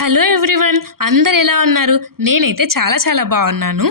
Hello everyone, అందరు ఎలా ఉన్నారు? నేనైతే చాలా చాలా బాగున్నాను.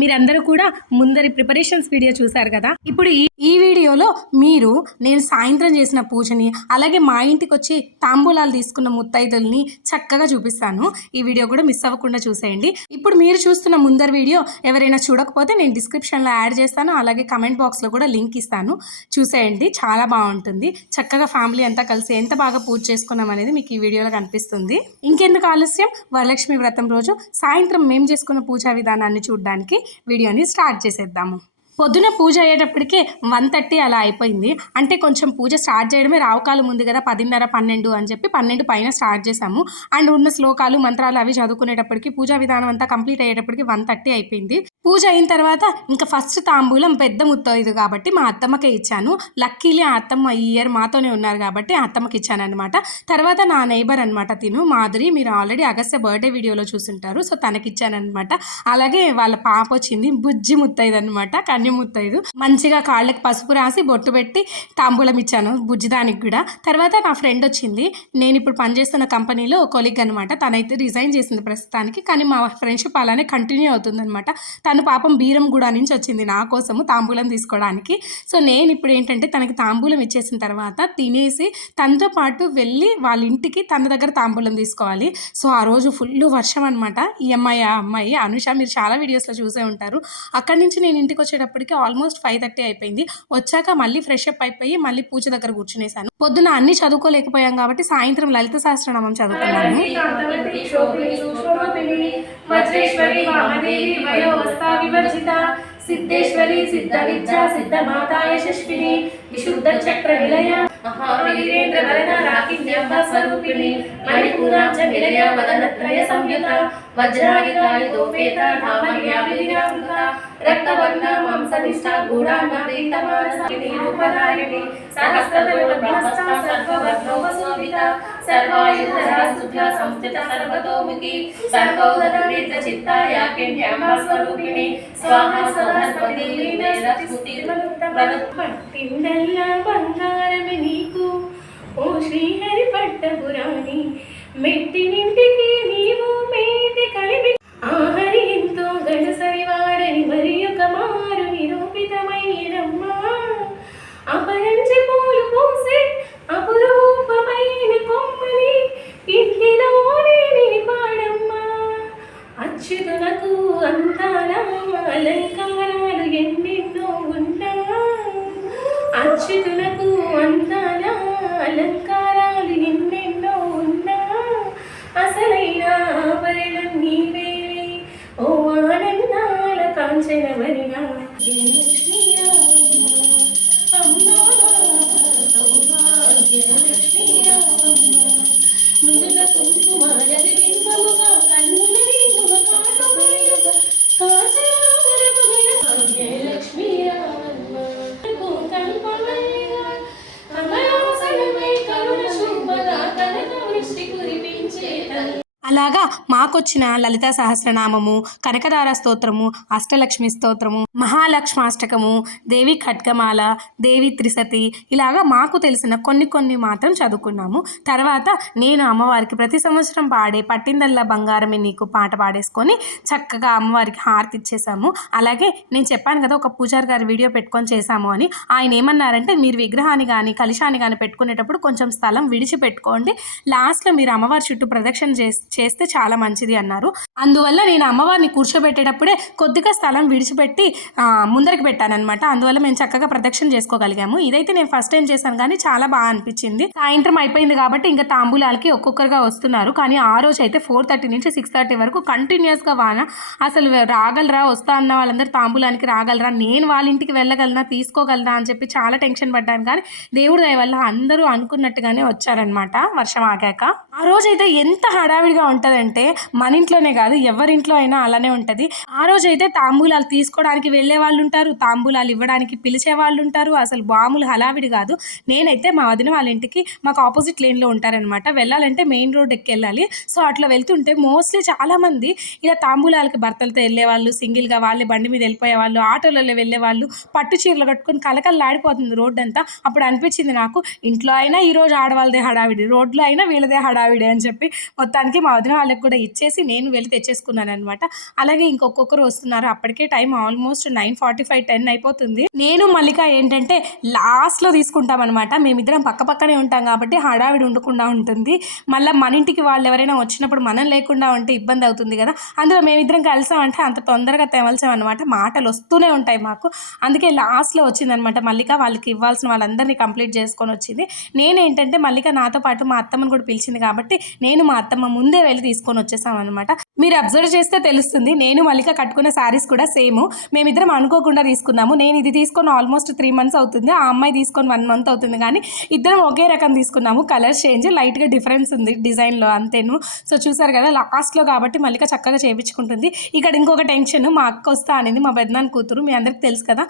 మీరందరూ కూడా ముందరి ప్రిపరేషన్స్ వీడియో చూశారు కదా. ఇప్పుడు ఈ వీడియోలో మీరు నేను సాయంత్రం చేసిన పూజని, అలాగే మా ఇంటికి వచ్చి తాంబూలాలు తీసుకున్న ముత్తైదుల్ని చక్కగా చూపిస్తాను. ఈ వీడియో కూడా మిస్ అవ్వకుండా చూసేయండి. ఇప్పుడు మీరు చూస్తున్న ముందరి వీడియో ఎవరైనా చూడకపోతే నేను డిస్క్రిప్షన్లో యాడ్ చేస్తాను, అలాగే కమెంట్ బాక్స్లో కూడా లింక్ ఇస్తాను, చూసేయండి. చాలా బాగుంటుంది. చక్కగా ఫ్యామిలీ అంతా కలిసి ఎంత బాగా పూజ చేసుకున్నాం అనేది మీకు ఈ వీడియోలో కనిపిస్తుంది. ఇంకెందుకు ఆలస్యం, వరలక్ష్మి వ్రతం రోజు సాయంత్రం మేము చేసుకున్న పూజా విధానాన్ని చూడడానికి వీడియోని స్టార్ట్ చేసేద్దాము. పొద్దున పూజ అయ్యేటప్పటికే 1:30 అలా అయిపోయింది. అంటే కొంచెం పూజ స్టార్ట్ చేయడమే రావుకాలం ఉంది కదా, 10:30 12 అని చెప్పి 12 పైన స్టార్ట్ చేసాము. అండ్ ఉన్న శ్లోకాలు మంత్రాలు అవి చదువుకునేటప్పటికి పూజా విధానం అంతా కంప్లీట్ అయ్యేటప్పటికి 1:30 అయిపోయింది. పూజ అయిన తర్వాత ఇంకా ఫస్ట్ తాంబూలం పెద్ద ముత్తైదు కాబట్టి మా అత్తమ్మకే ఇచ్చాను. లక్కీలీ ఆ అత్తమ్మ ఈ ఇయర్ మాతోనే ఉన్నారు కాబట్టి ఆ అత్తమ్మకి ఇచ్చాను అనమాట. తర్వాత నా నైబర్ అనమాట తిను మాధురి, మీరు ఆల్రెడీ అగస్త్య బర్త్డే వీడియోలో చూసుంటారు. సో తనకి ఇచ్చానమాట. అలాగే వాళ్ళ పాప వచ్చింది, బుజ్జి ముత్తైదు అనమాట, కన్య ముత్తైదు. మంచిగా కాళ్ళకి పసుపు రాసి బొట్టు పెట్టి తాంబూలం ఇచ్చాను బుజ్జిదానికి కూడా. తర్వాత నా ఫ్రెండ్ వచ్చింది, నేను ఇప్పుడు పనిచేస్తున్న కంపెనీలో కొలీగ్ అనమాట. తనైతే రిజైన్ చేసింది ప్రస్తుతానికి, కానీ మా ఫ్రెండ్షిప్ అలానే కంటిన్యూ అవుతుంది అనమాట. తను పాపం బీరంగూడ నుంచి వచ్చింది నా కోసము తాంబూలం తీసుకోవడానికి. సో నేను ఇప్పుడు ఏంటంటే తనకి తాంబూలం ఇచ్చేసిన తర్వాత తినేసి తనతో పాటు వెళ్ళి వాళ్ళ ఇంటికి తన దగ్గర తాంబూలం తీసుకోవాలి. సో ఆ రోజు ఫుల్ వర్షం అనమాట. ఈ అమ్మాయి ఆ అమ్మాయి అనుష, మీరు చాలా వీడియోస్లో చూసే ఉంటారు. అక్కడి నుంచి నేను ఇంటికి వచ్చేటప్పటికి ఆల్మోస్ట్ 5:30 అయిపోయింది. వచ్చాక మళ్ళీ ఫ్రెష్ అప్ అయిపోయి మళ్ళీ పూజ దగ్గర కూర్చునేసాను. పొద్దున అన్ని చదువుకోలేకపోయాం కాబట్టి సాయంత్రం లలిత సహస్రనామం చదువుకున్నాము. సిద్ధేశ్వరి సిద్ధ విద్యా సిద్ధ మాతా యశస్విని విశుద్ధ చక్ర నిలయ మహావీరేంద్ర వరద రాకిన్యమ్మ స్వరూపిణి మణిపూరాంచ నిలయ వదనత్రయ సంయుత వజ్రాయుధోపేత ధామయ్యా విద్యామృత రక్తవర్ణ మాంసనిష్ట గూఢాన్నీతమానసిని రూపదాయిని సహస్రదళ సర్వవర్ణోపశోభిత సర్వాయుధరా శుద్ధ సంస్థిత సర్వతోముఖి సర్వోదత చిత్తాయ కిన్యమ్మ స్వరూపిణి స్వాహా సరస్వతి వేదస్మృతి పట్టిందల్లా బంగారమే నీకు ఓ శ్రీహరి పట్టపురాణి, మెట్టినింటికి నీవు మేటి కలిపి ఆహరి ఎంతో గడసరి వాడని మరి ఒక మారు నిరూపితమైనమ్మా. అపరంజి పూలు పూసే అపురూపమైన కొమ్మని ఇంటిలోనే నిలిపాడమ్మా. అచ్యుతునకు అందాల అలంకారాలు ఎన్నెన్నో ఉన్నా, అచ్యుతునకు అందాల అలంకారాలు ఎన్నెన్నో ఉన్నా, అసలైన ఆభరణం నీవేలే ఓ ఆనందాల కాంచన వరిగా. నుదుట కుంకుమారవి బింబముగా కన్నుల నిండువ కాటుకాయుగ కాచరామరముగల భాగ్యలక్ష్మీ రామమ్మ కల్పమయ్యా కమలాసనమై కరుణ శుభగా కనక వృష్టి కురిపించే తల్లి. అలాగా మాకొచ్చిన లలితా సహస్రనామము, కనకదార స్తోత్రము, అష్టలక్ష్మి స్తోత్రము, మహాలక్ష్మాష్టకము, దేవి ఖడ్గమాల, దేవి త్రిసతి, ఇలాగా మాకు తెలిసిన కొన్ని మాత్రం చదువుకున్నాము. తర్వాత నేను అమ్మవారికి ప్రతి సంవత్సరం పాడే పట్టిందల్లా బంగారమే నీకు పాట పాడేసుకొని చక్కగా అమ్మవారికి హారతి ఇచ్చేసాము. అలాగే నేను చెప్పాను కదా ఒక పూజారి గారి వీడియో పెట్టుకొని చేశాము అని. ఆయన ఏమన్నారంటే, మీరు విగ్రహాన్ని కానీ కలశాన్ని కానీ పెట్టుకునేటప్పుడు కొంచెం స్థలం విడిచిపెట్టుకోండి, లాస్ట్లో మీరు అమ్మవారి చుట్టూ ప్రదక్షిణ చేస్తే చాలా మంచిది అన్నారు. అందువల్ల నేను అమ్మవారిని కూర్చోబెట్టేటప్పుడే కొద్దిగా స్థలం విడిచిపెట్టి ముందరికి పెట్టానమాట. అందువల్ల మేము చక్కగా ప్రదక్షిణ చేసుకోగలిగాము. ఇదైతే నేను ఫస్ట్ టైం చేశాను కానీ చాలా బాగా అనిపించింది. సాయంత్రం అయిపోయింది కాబట్టి ఇంకా తాంబూలాలకి ఒక్కొక్కరుగా వస్తున్నారు. కానీ ఆ రోజు అయితే 4:30 నుంచి 6:30 వరకు కంటిన్యూస్గా వాన. అసలు రాగలరా, వస్తా అన్న వాళ్ళందరూ తాంబూలానికి రాగలరా, నేను వాళ్ళ ఇంటికి వెళ్ళగలనా, తీసుకోగలనా అని చెప్పి చాలా టెన్షన్ పడ్డాను. కానీ దేవుడి దయ వల్ల అందరూ అనుకున్నట్టుగానే వచ్చారనమాట వర్షం ఆగాక. ఆ రోజైతే ఎంత హడావిడిగా ఉంటుందంటే మన ఇంట్లోనే కాదు ఎవరింట్లో అయినా అలానే ఉంటుంది. ఆ రోజైతే తాంబూలాలు తీసుకోవడానికి వెళ్ళే వాళ్ళు ఉంటారు, తాంబూలాలు ఇవ్వడానికి పిలిచే వాళ్ళు ఉంటారు. అసలు బాములు హడావిడి కాదు. నేనైతే మా వదిన వాళ్ళ ఇంటికి మాకు ఆపోజిట్ లేన్లో ఉంటారనమాట. వెళ్ళాలంటే మెయిన్ రోడ్ ఎక్కి వెళ్ళాలి. సో అట్లా వెళ్తుంటే మోస్ట్లీ చాలామంది ఇలా తాంబూలాలకి భర్తలతో వెళ్ళేవాళ్ళు, సింగిల్గా వాళ్ళే బండి మీద వెళ్ళిపోయే వాళ్ళు, ఆటోలలో వెళ్ళే వాళ్ళు, పట్టు చీరలు కట్టుకొని కలకల్లాడిపోతుంది రోడ్డు అంతా. అప్పుడు అనిపించింది నాకు, ఇంట్లో అయినా ఈరోజు ఆడవాళ్ళదే హడావిడి, రోడ్లో అయినా వీళ్ళదే హడావిడి అని చెప్పి మొత్తానికి మా వదిన వాళ్ళకి కూడా ఇచ్చేసి నేను వెళ్ళి తెచ్చేసుకున్నాను అనమాట. అలాగే ఇంకొకరు వస్తున్నారు. అప్పటికే టైం ఆల్మోస్ట్ 9:45, 10 అయిపోతుంది. నేను మల్లిక ఏంటంటే లాస్ట్లో తీసుకుంటాం అనమాట. మేమిద్దరం పక్క పక్కనే ఉంటాం కాబట్టి హడావిడి ఉండకుండా ఉంటుంది. మళ్ళీ మన ఇంటికి వాళ్ళు ఎవరైనా వచ్చినప్పుడు మనం లేకుండా ఉంటే ఇబ్బంది అవుతుంది కదా. అందులో మేమిద్దరం కలిసామంటే అంత తొందరగా తెవల్చామన్నమాట. మాటలు వస్తూనే ఉంటాయి మాకు. అందుకే లాస్ట్లో వచ్చిందనమాట మల్లిక. వాళ్ళకి ఇవ్వాల్సిన వాళ్ళందరినీ కంప్లీట్ చేసుకొని వచ్చింది. నేనేంటంటే మల్లిక నాతో పాటు మా అత్తమ్మను కూడా పిలిచింది కాబట్టి నేను మా అత్తమ్మ ముందే వెళ్ళి తీసుకొని వచ్చేసామన్నమాట. మీరు అబ్జర్వ్ చేస్తే తెలుస్తుంది. నేను మల్లిక కట్టుకున్న శారీస్ కూడా సేమ్. మేమిద్దరం అనుకోకుండా తీసుకున్నాము. నేను ఇది తీసుకొని ఆల్మోస్ట్ 3 months అవుతుంది. ఆ అమ్మాయి తీసుకొని 1 month అవుతుంది. కానీ ఇద్దరం ఒకే రకం తీసుకున్నాము. కలర్ చేంజ్, లైట్గా డిఫరెన్స్ ఉంది డిజైన్లో అంతేను. సో చూసారు కదా, లాస్ట్లో కాబట్టి మల్లిక చక్కగా చేయించుకుంటుంది. ఇక్కడ ఇంకొక టెన్షన్, మా అక్క వస్తా అనేది, మా పెద్దనాన్న కూతురు, మీ అందరికి తెలుసు కదా,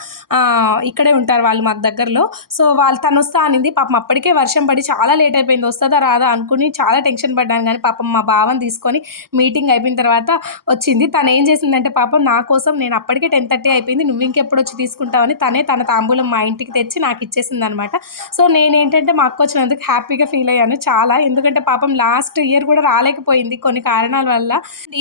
ఇక్కడే ఉంటారు వాళ్ళు మాకు దగ్గరలో. సో తను వస్తా అనింది. పాపం అప్పటికే వర్షం పడి చాలా లేట్ అయిపోయింది. వస్తుందా రాదా అనుకుని చాలా టెన్షన్ పడ్డాను. కానీ పాపం మా బావని తీసుకొని మీటింగ్ అయిపోయిన తర్వాత వచ్చింది. తను ఏం చేసిందంటే పాపం నా కోసం, నేను అప్పటికే 10:30 అయిపోయింది, నువ్వు ఇంకెప్పుడు వచ్చి తీసుకుంటావని తన తాంబూలం మా ఇంటికి తెచ్చి నాకు ఇచ్చేసింది అనమాట. సో నేనేంటంటే మా అక్క వచ్చినందుకు హ్యాపీగా ఫీల్ అయ్యాను చాలా. ఎందుకంటే పాపం లాస్ట్ ఇయర్ కూడా రాలేకపోయింది కొన్ని కారణాల వల్ల.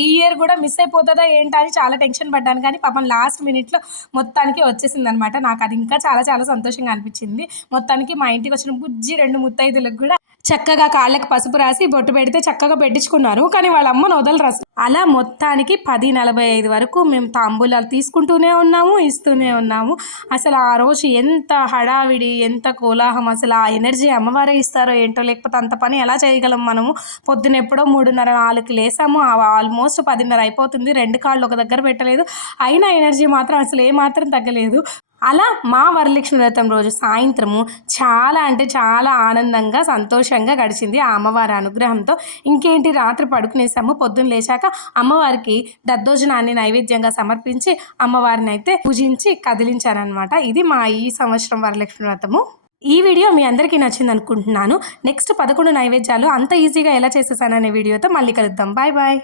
ఈ ఇయర్ కూడా మిస్ అయిపోతుందా ఏంటా అని చాలా టెన్షన్ పడ్డాను. కానీ పాపం లాస్ట్ మినిట్లో మొత్తానికి వచ్చేసింది అనమాట. నాకు అది ఇంకా చాలా చాలా సంతోషంగా అనిపించింది. మొత్తానికి మా ఇంటికి వచ్చిన బుజ్జి 2 ముత్తైదులకు కూడా చక్కగా కాళ్ళకి పసుపు రాసి బొట్టు పెడితే చక్కగా పెట్టించుకున్నారు. కానీ వాళ్ళ అమ్మను వదలరు. అలా మొత్తానికి 10:45 వరకు మేము తాంబూలాలు తీసుకుంటూనే ఉన్నాము, ఇస్తూనే ఉన్నాము. అసలు ఆ రోజు ఎంత హడావిడి, ఎంత కోలాహం, అసలు ఆ ఎనర్జీ అమ్మవారే ఇస్తారో ఏంటో, లేకపోతే అంత పని ఎలా చేయగలం మనము. పొద్దున ఎప్పుడో 3:30, 4కి లేసాము. ఆల్మోస్ట్ 10:30 అయిపోతుంది. 2 కాళ్ళు ఒక దగ్గర పెట్టలేదు. అయినా ఎనర్జీ మాత్రం అసలు ఏమాత్రం తగ్గలేదు. అలా మా వరలక్ష్మి వ్రతం రోజు సాయంత్రము చాలా అంటే చాలా ఆనందంగా, సంతోషంగా గడిచింది ఆ అమ్మవారి అనుగ్రహంతో. ఇంకేంటి, రాత్రి పడుకునేసాము. పొద్దున్న లేచాక అమ్మవారికి దద్దోజనాన్ని నైవేద్యంగా సమర్పించి అమ్మవారిని అయితే పూజించి కదిలించానమాట. ఇది మా ఈ సంవత్సరం వరలక్ష్మి వ్రతము. ఈ వీడియో మీ అందరికీ నచ్చింది అనుకుంటున్నాను. నెక్స్ట్ 11 నైవేద్యాలు అంత ఈజీగా ఎలా చేసేసాననే వీడియోతో మళ్ళీ కలుద్దాం. Bye bye.